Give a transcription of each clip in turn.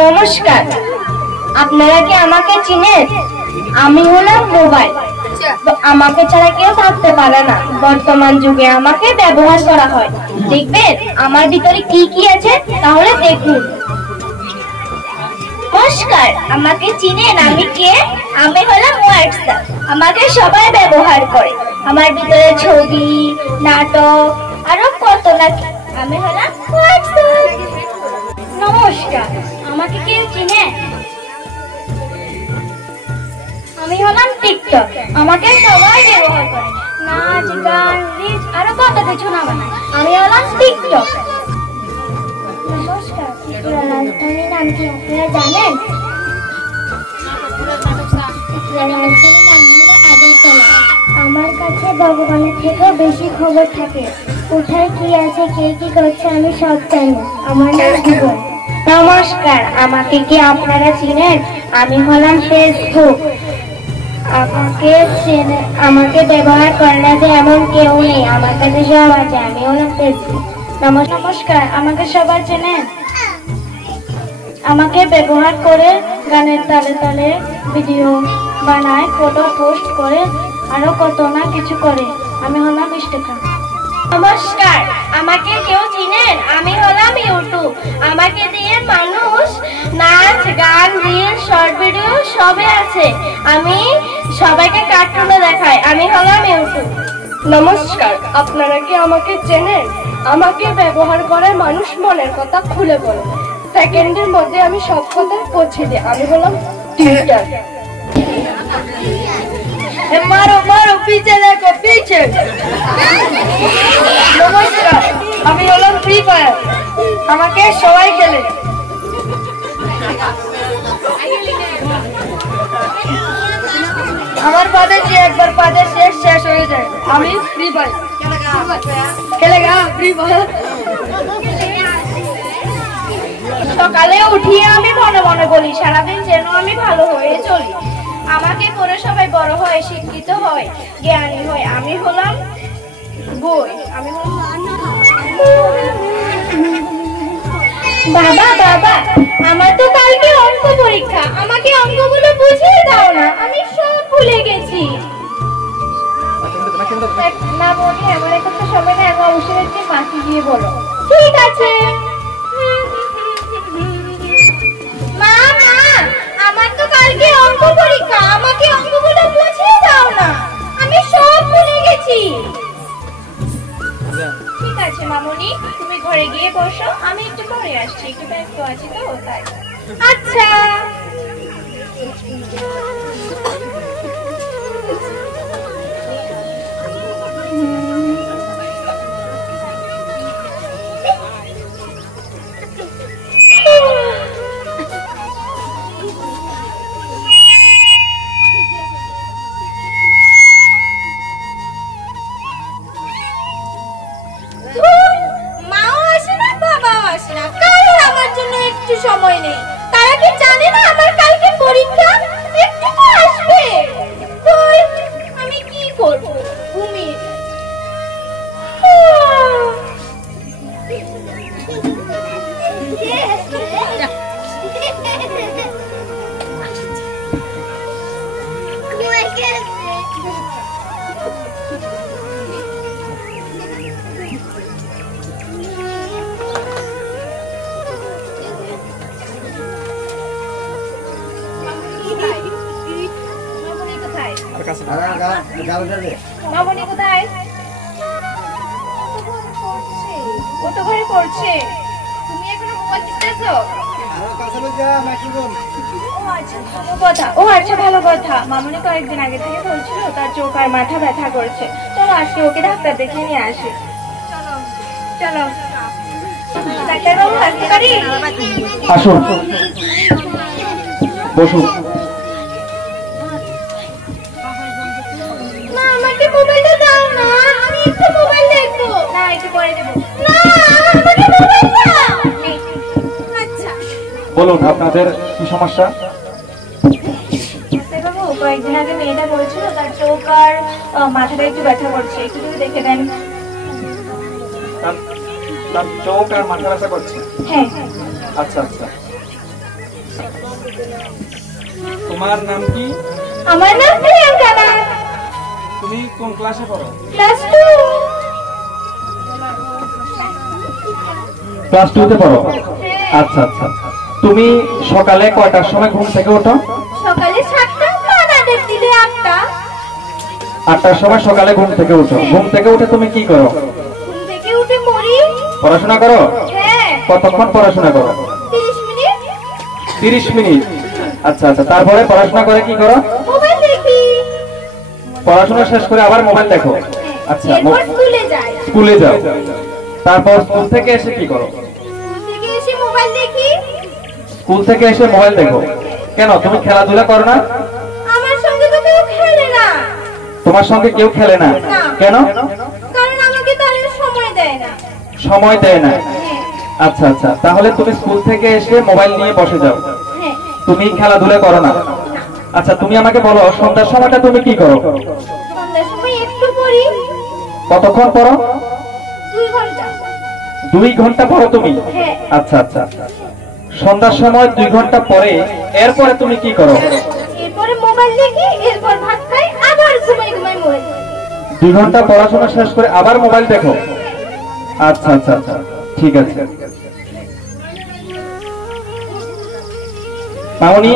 নমস্কার, আপনারা কি আমাকে চিনেন? আমি হলাম মোবাইল। আমাকে ছাড়া কেউ থাকতে পারে না। বর্তমান যুগে আমাকে ব্যবহার করা হয়। দেখবেন আমার ভিতরে কি কি আছে, তাহলে দেখুন। নমস্কার, আমাকে চিনেন? আমি কে? আমি হলাম হোয়াটসঅ্যাপ। আমাকে সবাই ব্যবহার করে। আমার ভিতরে ছবি, নাটক, আরো কত না কি। আমি হলাম হোয়াটসঅ্যাপ। নমস্কার, আমাকে কেউ চিনে? আমি হলাম টিকটক। আমাকে সবাই ব্যবহার করে। নাচ, গান, রিলস, আরো কত কিছু না বানায়। আমি হলাম টিকটক। নমস্কার, ত্রিপুরা রাজধানীর নাম কি আপনারা জানেন? ত্রিপুরা রাজধানীর নাম হলো আগরতলা। আমার কাছে ভগবানের থেকেও বেশি খবর থাকে। কোথায় কি আছে, কে কি করছে, আমি সব জানি। আমার নাম গুগল। নমস্কার, আমাকে কি আপনারা চিনেন? আমি হলাম ফেসবুক। আমাকে ব্যবহার করে না যে এমন কেউ নেই। আমার কাছে সব আছে। আমি হলাম ফেসবুক। নমস্কার, আমাকে সবাই চেনেন? আমাকে ব্যবহার করে গানের তালে তালে ভিডিও বানায়, ফটো পোস্ট করে, আরো কত না কিছু করে। আমি হলাম ইস্তেখা। নমস্কার, আমাকে কেউ চিনেন? আমি হলাম ইউটিউব। আমাকে দিয়ে মানুষ নাচ, গান, রিল, শর্ট ভিডিও সবে আছে। আমি সবাইকে কার্টুনে দেখাই। আমি হলাম ইউটিউব। নমস্কার, আপনারা কি আমাকে চেনেন? আমাকে ব্যবহার করে মানুষ মনের কথা খুলে বলে। সেকেন্ডের মধ্যে আমি সব কথা পৌঁছে দিই। আমি হলাম টুইটার। মারো মারো, পিছে দেখো, পিছে। নমস্কার, আমি হলাম ফ্রি ফায়ার। আমাকে সবাই খেলে। আমার পাদে যে একবার পাদে শেষ হয়ে যায়। আমি ফ্রি ফায়ার খেলেগা। ফ্রি ফায়ার সকালে উঠিয়ে আমি মনে মনে বলি, সারাদিন যেন আমি ভালো হয়ে চলি। আমাকে পড়ে সবাই বড় হয়, শিক্ষিত হয়, জ্ঞানী হয়। আমি হলাম বই। আমি বাবা বাবা, আমার তো কালকে অঙ্ক পরীক্ষা। আমাকে অঙ্কগুলো বুঝিয়ে দাও না, আমি সব ভুলে গেছি। না বলি, আমার একটা সময় না, একবার অবশ্যই মাকে গিয়ে বলো। ঠিক আছে। মা মা, আমার তো কালকে অঙ্ক পরীক্ষা। আমাকে অঙ্কগুলো বুঝিয়ে দাও না, আমি সব ভুলে গেছি। ঠিক আছে মামুনি, তুমি ঘরে গিয়ে বসো, আমি একটু পরে আসছি। একটু ব্যস্ত আছি তো, তাই। আচ্ছা। মাও আসে না, বাবাও আসে না, কারোর আমার জন্য একটু সময় নেই। তারা কি জানে না আমার কালকে পরীক্ষা? একটু তো আসবে। তো আমি কি করব? ঘুমিয়ে মামনি কোথায়? ও তো ঘরে পড়ছে। তুমি এখনো মোবাইল টিপতেছো? ও আচ্ছা, ভালো কথা। মামনি কয়েকদিন আগে থেকে বলছিল তার চোখ আর মাথা ব্যথা করছে। চলো আজকে ওকে ডাক্তার দেখিয়ে নিয়ে আসি। চলো ডাক্তারবাবু, আসতে পারি? আসুন, বসুন। আমাকে মোবাইলটা দাও না, আমি একটু মোবাইল দেখবো। না, একটু পরে দেবো। না, আমাকে মোবাইল দাও। আচ্ছা, বলুন আপনাদের কি সমস্যা? বাবু, কয়েকদিন আগে মেয়েটা বলছিল তার চোখ আর মাথাটা একটু ব্যথা করছে। একটু যদি দেখে দেন। তার চোখ আর মাথা ব্যথা করছে? হ্যাঁ। আচ্ছা আচ্ছা, তোমার নাম কি? আমার নাম প্রিয়াঙ্কা নাথ। তুমি কোন ক্লাসে পড়ো? ক্লাস 2। ক্লাস 2 তে পড়ো? আচ্ছা আচ্ছা। তুমি সকালে কয়টার সময় ঘুম থেকে ওঠো? সকালে 7টা, কানাদের দিলে 8টা। 8টার সময় সকালে ঘুম থেকে ওঠো। ঘুম থেকে উঠে তুমি কি করো? ঘুম থেকে উঠে পড়ি। পড়াশোনা করো? হ্যাঁ। কতক্ষণ পড়াশোনা করো? 30 মিনিট। 30 মিনিট। আচ্ছা আচ্ছা। তারপরে পড়াশোনা করে কি করো? মোবাইল দেখি। পড়াশোনা শেষ করে আবার মোবাইল দেখো? আচ্ছা। এরপর স্কুলে যাই। স্কুলে যাও। তারপর স্কুল থেকে এসে কি করো? স্কুল থেকে এসে মোবাইল দেখি। স্কুল থেকে এসে মোবাইল দেখো। কেন তুমি খেলাধুলা করো না? আমার সঙ্গে তো কেউ খেলে না। তোমার সঙ্গে কেউ খেলে না? না। কেন? কারণ আমাকে তাদের সময় দেয় না। সময় দেয় না। হ্যাঁ। আচ্ছা আচ্ছা। তাহলে তুমি স্কুল থেকে এসে মোবাইল নিয়ে বসে যাও, হ্যাঁ। তুমি খেলাধুলা করো না। আচ্ছা, তুমি আমাকে বলো সন্ধ্যার সময়টা তুমি কি করো? সন্ধ্যার সময় একটু পড়ি। কতক্ষণ পড়ো? 2 ঘন্টা। 2 ঘন্টা পড়ো তুমি? হ্যাঁ। আচ্ছা আচ্ছা। সন্ধ্যার সময় 2 ঘন্টা পরে এরপরে তুমি কি করো? এরপরে মোবাইল দেখি, এরপর ভাত খাই, আবার ঘুমাই মোবাইল। 2 ঘন্টা পড়াশোনা শেষ করে আবার মোবাইল দেখো? আচ্ছা আচ্ছা আচ্ছা, ঠিক আছে। মামনি,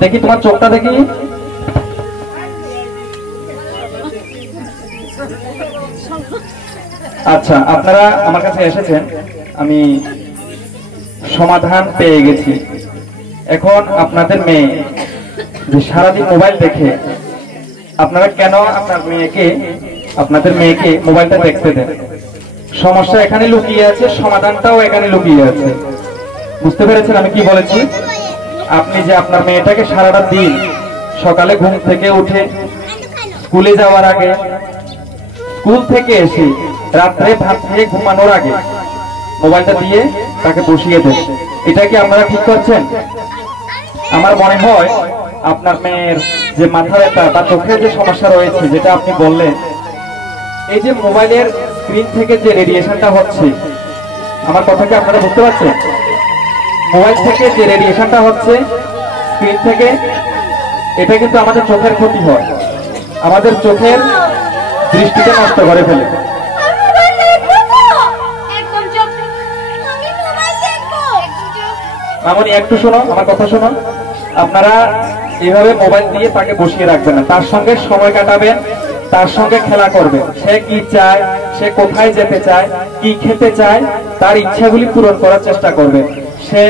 দেখি তোমার চোখটা দেখি। আচ্ছা, আপনারা আমার কাছে এসেছেন, আমি সমাধান পেয়ে গেছি। এখন আপনাদের মেয়ে যে সারাদিন মোবাইল দেখে, আপনারা কেন আপনাদের মেয়েকে মোবাইলটা দেখতে দেন? সমস্যা এখানে লুকিয়ে আছে, সমাধানটাও এখানে লুকিয়ে আছে। বুঝতে পেরেছেন আমি কি বলেছি? আপনি যে আপনার মেয়েটাকে সারাটা দিন সকালে ঘুম থেকে উঠে স্কুলে যাওয়ার আগে, স্কুল থেকে এসে রাত্রে ভাত খেয়ে ঘুমানোর আগে মোবাইলটা দিয়ে তাকে বসিয়ে দেন, এটা কি আপনারা ঠিক করছেন? আমার মনে হয় আপনার মেয়ের যে মাথা ব্যথা বা চোখের যে সমস্যা রয়েছে, যেটা আপনি বললেন, এই যে মোবাইলের স্ক্রিন থেকে যে রেডিয়েশনটা হচ্ছে, আমার কথা কি আপনারা বুঝতে পারছেন? মোবাইল থেকে যে রেডিয়েশনটা হচ্ছে স্ক্রিন থেকে, এটা কিন্তু আমাদের চোখের ক্ষতি হয়, আমাদের চোখের দৃষ্টিকে নষ্ট করে ফেলে। মামনি, একটু শোনো, আমার কথা শোনো। আপনারা এভাবে মোবাইল দিয়ে তাকে বসিয়ে রাখবেন না, তার সঙ্গে সময় কাটাবেন, তার সঙ্গে খেলা করবেন। সে কি চায়, সে কোথায় যেতে চায়, কি খেতে চায়, তার ইচ্ছাগুলি পূরণ করার চেষ্টা করবেন। সে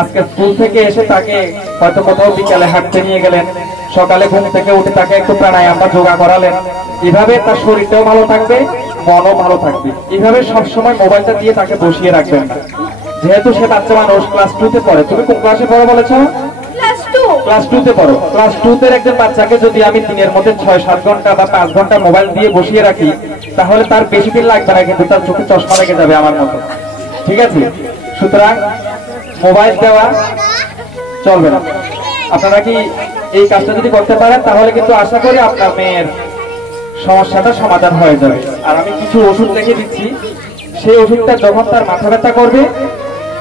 আজকে স্কুল থেকে এসে তাকে হয়তো কোথাও বিকালে হাঁটতে নিয়ে গেলেন, সকালে ঘুম থেকে উঠে তাকে একটু প্রাণায়াম বা যোগা করালেন, এভাবে তার শরীরটাও ভালো থাকবে, মনও ভালো থাকবে। এভাবে সবসময় মোবাইলটা দিয়ে তাকে বসিয়ে রাখবেন না। যেহেতু সে বাচ্চা মানুষ, ক্লাস 2 তে পড়ে। তুমি কোন ক্লাসে পড়ো বলেছো? ক্লাস 2 তে পড়ো। ক্লাস 2 তে একজন বাচ্চাকে যদি আমি দিনের মধ্যে 6-7 ঘন্টা বা 5 ঘন্টা মোবাইল দিয়ে বসিয়ে রাখি, তাহলে তার বেশি দিন লাগবে না, কিন্তু তার চোখে চশমা লেগে যাবে আমার মতো। ঠিক আছে? সুতরাং মোবাইল দেওয়া চলবে না। আপনারা কি এই কাজটা যদি করতে পারেন, তাহলে কিন্তু আশা করি আপনার মেয়ের সমস্যাটা সমাধান হয়ে যাবে। আর আমি কিছু ওষুধ লিখে দিচ্ছি, সেই ওষুধটা যখন তার মাথা ব্যথা করবে,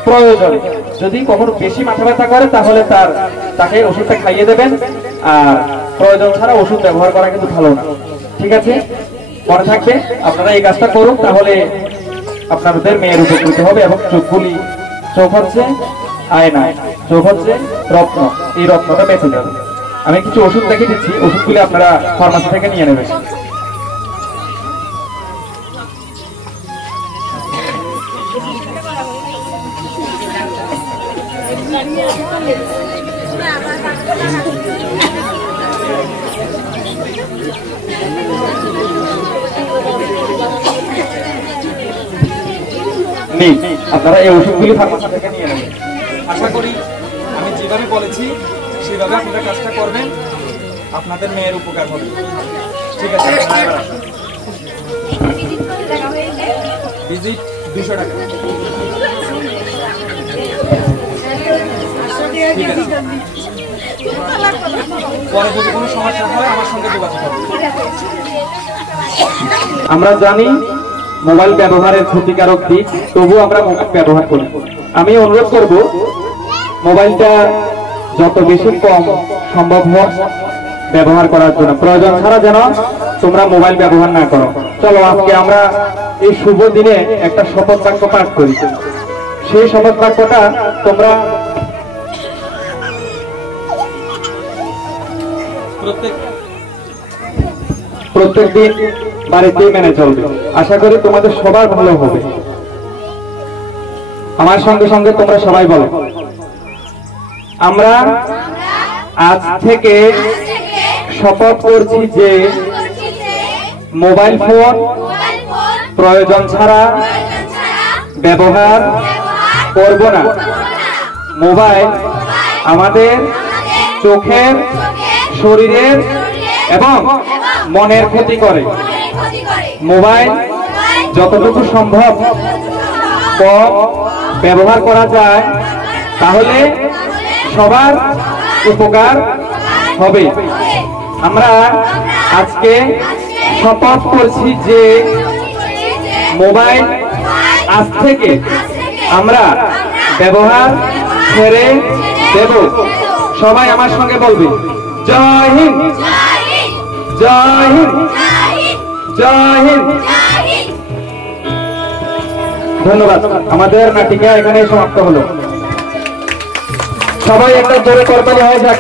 প্রয়োজনে যদি কখনো বেশি মাথা ব্যথা করে, তাহলে তাকে ওষুধটা খাইয়ে দেবেন। আর প্রয়োজন ছাড়া ওষুধ ব্যবহার করা কিন্তু ভালো না। ঠিক আছে? মনে থাকবে, আপনারা এই কাজটা করুন, তাহলে আপনাদের মেয়ের উপকৃত হবে। এবং চোখ হচ্ছে আয়না, চোখ হচ্ছে রত্ন, এই রত্নটা বেঁচে যাবে। আমি কিছু ওষুধ লিখে দিচ্ছি, ওষুধগুলি আপনারা ফার্মাসি থেকে নিয়ে নেবেন। আপনারা এই ওষুধগুলি ফার্মাসি থেকে নিয়ে নেবেন। আশা করি আমি যেভাবে বলেছি সেভাবে আপনারা কাজটা করবেন, আপনাদের মেয়ের উপকার হবে। ঠিক আছে? ভিজিট 200 টাকা। ঠিক আছে? পরে যদি কোনো সমস্যা হয় আমার সঙ্গে যোগাযোগ করবেন। আমরা জানি মোবাইল ব্যবহারের ক্ষতিকারক দিক, তবুও আমরা মোবাইল ব্যবহার করি। আমি অনুরোধ করব, মোবাইলটা যত বেশি কম সম্ভব হোক ব্যবহার করার জন্য, প্রয়োজন ছাড়া যেন তোমরা মোবাইল ব্যবহার না করো। চলো আজকে আমরা এই শুভ দিনে একটা শপথ বাক্য পাঠ করি। সেই শপথ বাক্যটা তোমরা প্রত্যেক দিন বাড়িতেই মেনে চলবে। আশা করি তোমাদের সবার ভালো হবে। আমার সঙ্গে সঙ্গে তোমরা সবাই বলো, আমরা আজ থেকে শপথ করছি যে মোবাইল ফোন প্রয়োজন ছাড়া ব্যবহার করব না। মোবাইল আমাদের চোখের, শরীরের এবং মনের ক্ষতি করে। মোবাইল যতটুকু সম্ভব কম ব্যবহার করা যায়, তাহলে সবার উপকার হবে। আমরা আজকে শপথ করছি যে মোবাইল আজ থেকে আমরা ব্যবহার ছেড়ে দেব। সবাই আমার সঙ্গে বলবে, জয় হিন্দ, জয় হিন্দ, জয় হিন্দ। ধন্যবাদ। আমাদের নাটিকা এখানে সমাপ্ত হলো। সবাই একটা জোরে করতালি হয়ে যাক।